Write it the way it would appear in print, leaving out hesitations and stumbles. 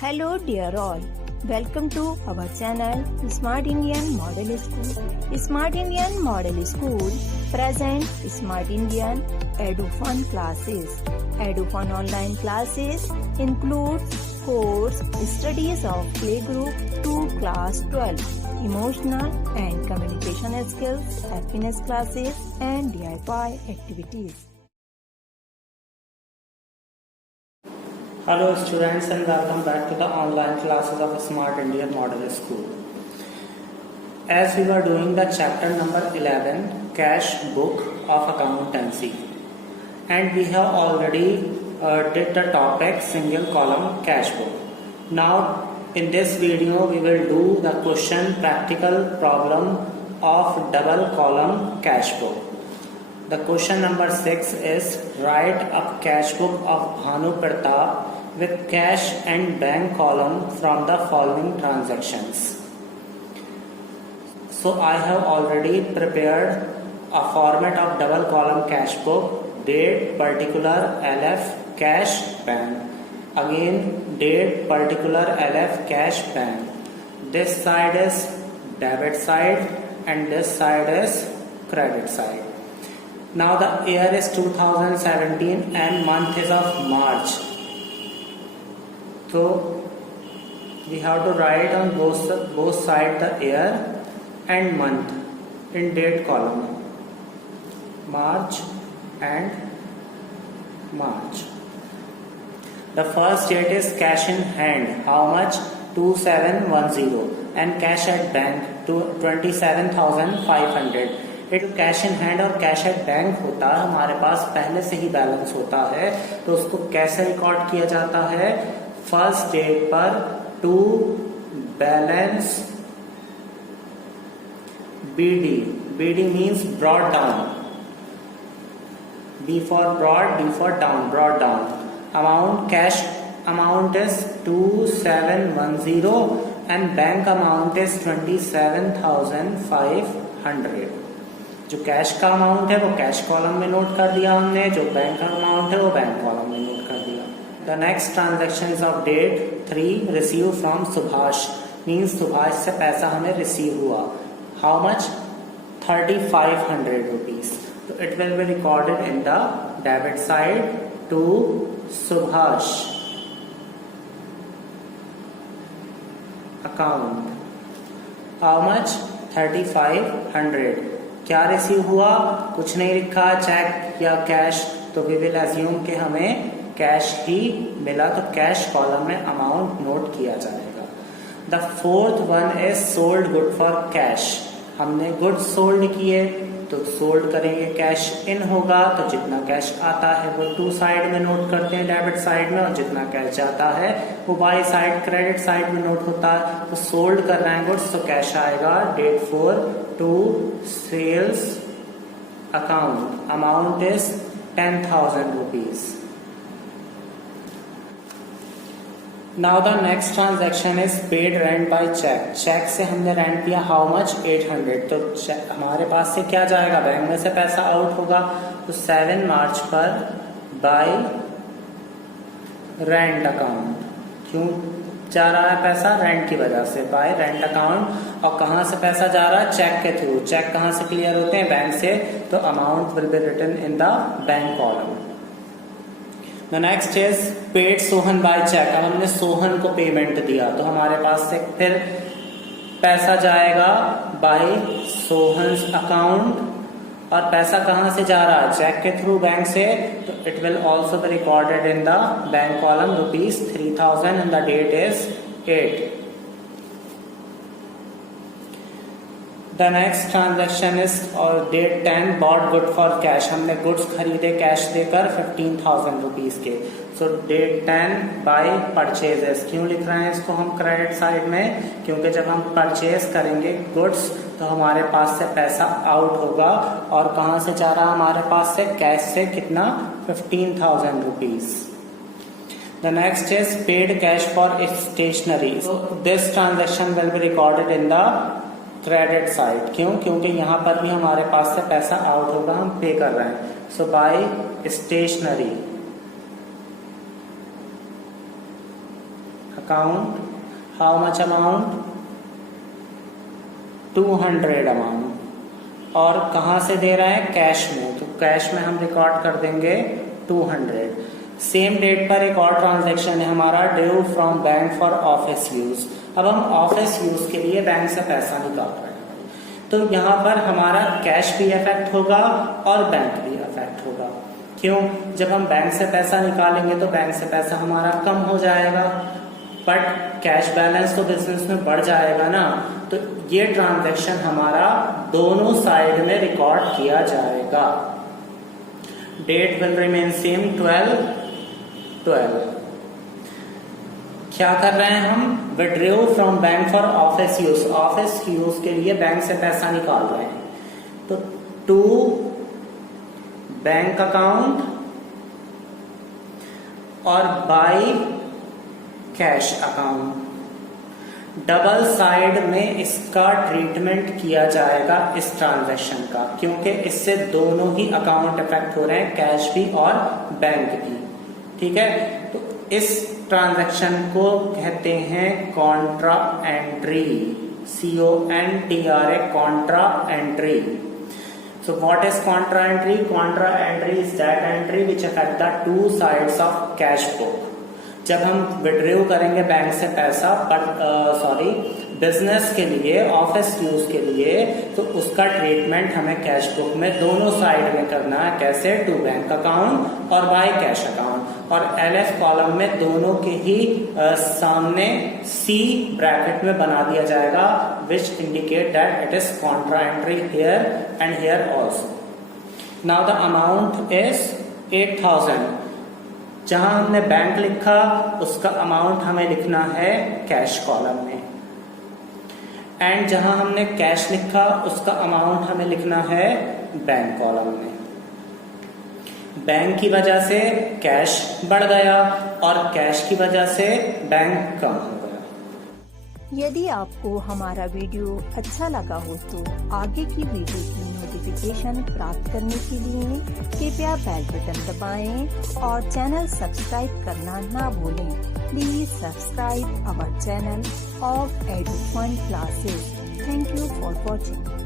Hello dear all, welcome to our channel Smart Indian Model School. Smart Indian Model School present Smart Indian EduFun classes. EduFun online classes include course studies of playgroup to class 12, emotional and communication skills, happiness classes and DIY activities. Hello students and welcome back to the online classes of Smart Indian Model School. As we were doing the chapter number 11, Cash Book of Accountancy, and we have already did the topic single column cash book. Now in this video we will do the question practical problem of double column cash book. The question number 6 is write a cash book of Bhanu Pratap with cash and bank column from the following transactions. So I have already prepared a format of double column cash book, date, particular, LF, cash, bank. Again date, particular, LF, cash, bank. This side is debit side and this side is credit side. Now the year is 2017 and month is of March. So we have to write on both sides the year and month in date column. March and March. The first date is cash in hand. How much? 2710 and cash at bank to 27,500. ये जो cash in hand और cash at bank होता है हमारे पास पहले से ही balance होता है, तो उसको कैसे रिकॉर्ड किया जाता है? फर्स्ट डेट पर to balance B D. B D means brought down. B for brought, D for down, brought down. Amount cash amount is 2710 and bank amount is 27,500. जो कैश का अमाउंट है वो कैश कॉलम में नोट कर दिया हमने, जो बैंक का अमाउंट है वो बैंक कॉलम में नोट कर दिया. The next transaction is of date 3 receive from Subhash. Means Subhash से पैसा हमें रिसीव हुआ. How much? 3500 रुपीज. तो it will be recorded in the debit side to Subhash account. How much? 3500. क्या रिसीव हुआ? कुछ नहीं लिखा, चेक या कैश, तो वी विल अज्यूम कि हमें कैश ही मिला, तो कैश कॉलम में अमाउंट नोट किया जाएगा. The fourth one is sold good for cash. हमने गुड सोल्ड किए तो सोल्ड करेंगे, कैश इन होगा, तो जितना कैश आता है वो टू साइड में नोट करते हैं डेबिट साइड में, और जितना कैश जाता है वो बाई साइड क्रेडिट साइड में नोट होता है. तो सोल्ड कर रहे हैं गुड्स, तो कैश आएगा date 4 to sales account. Amount is 10,000 rupees. Now the next transaction is paid rent by cheque. Cheque से हमने रेंट दिया. How much? 800. तो हमारे पास से क्या जाएगा? बैंक में से पैसा आउट होगा. तो 7 मार्च पर बाय रेंट अकाउंट. क्यों जा रहा है पैसा? रेंट की वजह से, बाय रेंट अकाउंट. और कहां से पैसा जा रहा है? चेक के थ्रू. चेक कहां से क्लियर होते हैं? बैंक से. तो amount will be written in the bank column. The next is paid Sohan by cheque. अब हमने सोहन को पेमेंट दिया, तो हमारे पास से फिर पैसा जाएगा बाय सोहन्स अकाउंट. और पैसा कहां से जा रहा है? चेक के थ्रू, बैंक से. तो it will also be recorded in the bank column ₹3000 and the date is 8. The next transaction is और date 10 bought goods for cash. हमने गुड्स खरीदे कैश देकर 15,000 रुपीज के. So date 10 by purchases. क्यों लिख रहे हैं इसको हम क्रेडिट साइड में? क्योंकि जब हम परचेज करेंगे गुड्स तो हमारे पास से पैसा आउट होगा, और कहां से जा रहा हमारे पास से? कैश से. कितना? 15,000 rupees. The next is paid cash for stationery. This transaction will be recorded in the credit side. क्यों? क्योंकि यहाँ पर भी हमारे पास से पैसा आउट होगा, हम पे कर रहे हैं. So by stationery account how much amount 200 amount. और कहाँ से दे रहा है? कैश में। तो कैश में हम रिकॉर्ड कर देंगे 200। सेम डेट पर एक और ट्रांजैक्शन है हमारा, due from bank for office use. अब हम ऑफिस यूज के लिए बैंक से पैसा निकाल रहे हैं, तो यहाँ पर हमारा कैश भी अफेक्ट होगा और बैंक भी अफेक्ट होगा। क्यों? जब हम बैंक से पैसा निकालेंगे तो बैंक से पैसा हमारा कम हो जाएगा, बट कैश बैलेंस तो बिजनेस में बढ़ जाएगा ना। तो ये ट्रांजैक्शन हमारा दोनों साइड में रिकॉर्ड किया जाएगा। Date will remain same 12/12। क्या कर रहे हैं हम? Withdraw from bank for office use. Office use के लिए बैंक से पैसा निकाल रहे हैं, तो टू बैंक अकाउंट और by cash account. Double side में इसका ट्रीटमेंट किया जाएगा इस ट्रांजैक्शन का, क्योंकि इससे दोनों ही अकाउंट इफेक्ट हो रहे हैं, कैश भी और बैंक भी। ठीक है, तो इस ट्रांजैक्शन को कहते हैं Contra entry, CONTRA, Contra entry. So what is contra entry? Contra entry is that entry which affect the two sides of cash book. जब हम विड्रॉ करेंगे बैंक से पैसा बिजनेस के लिए, ऑफिस यूज के लिए, तो उसका ट्रीटमेंट हमें कैश बुक में दोनों साइड में करना है। कैसे? टू बैंक अकाउंट और बाय कैश अकाउंट। और LF कॉलम में दोनों के ही सामने C ब्रैकेट में बना दिया जाएगा, which indicate that it is Contra entry here and here also. Now the amount is 8000। जहां हमने बैंक लिखा उसका अमाउंट हमें लिखना है कैश कॉलम में, एंड जहां हमने कैश लिखा उसका अमाउंट हमें लिखना है बैंक कॉलम में। बैंक की वजह से कैश बढ़ गया और कैश की वजह से बैंक कम हो गया। यदि आपको हमारा वीडियो अच्छा लगा हो तो आगे की वीडियो की नोटिफिकेशन प्राप्त करने के लिए कृपया बेल बटन दबाएं और चैनल सब्सक्राइब करना ना भूलें। Please subscribe our channel of Edufun classes. Thank you for watching.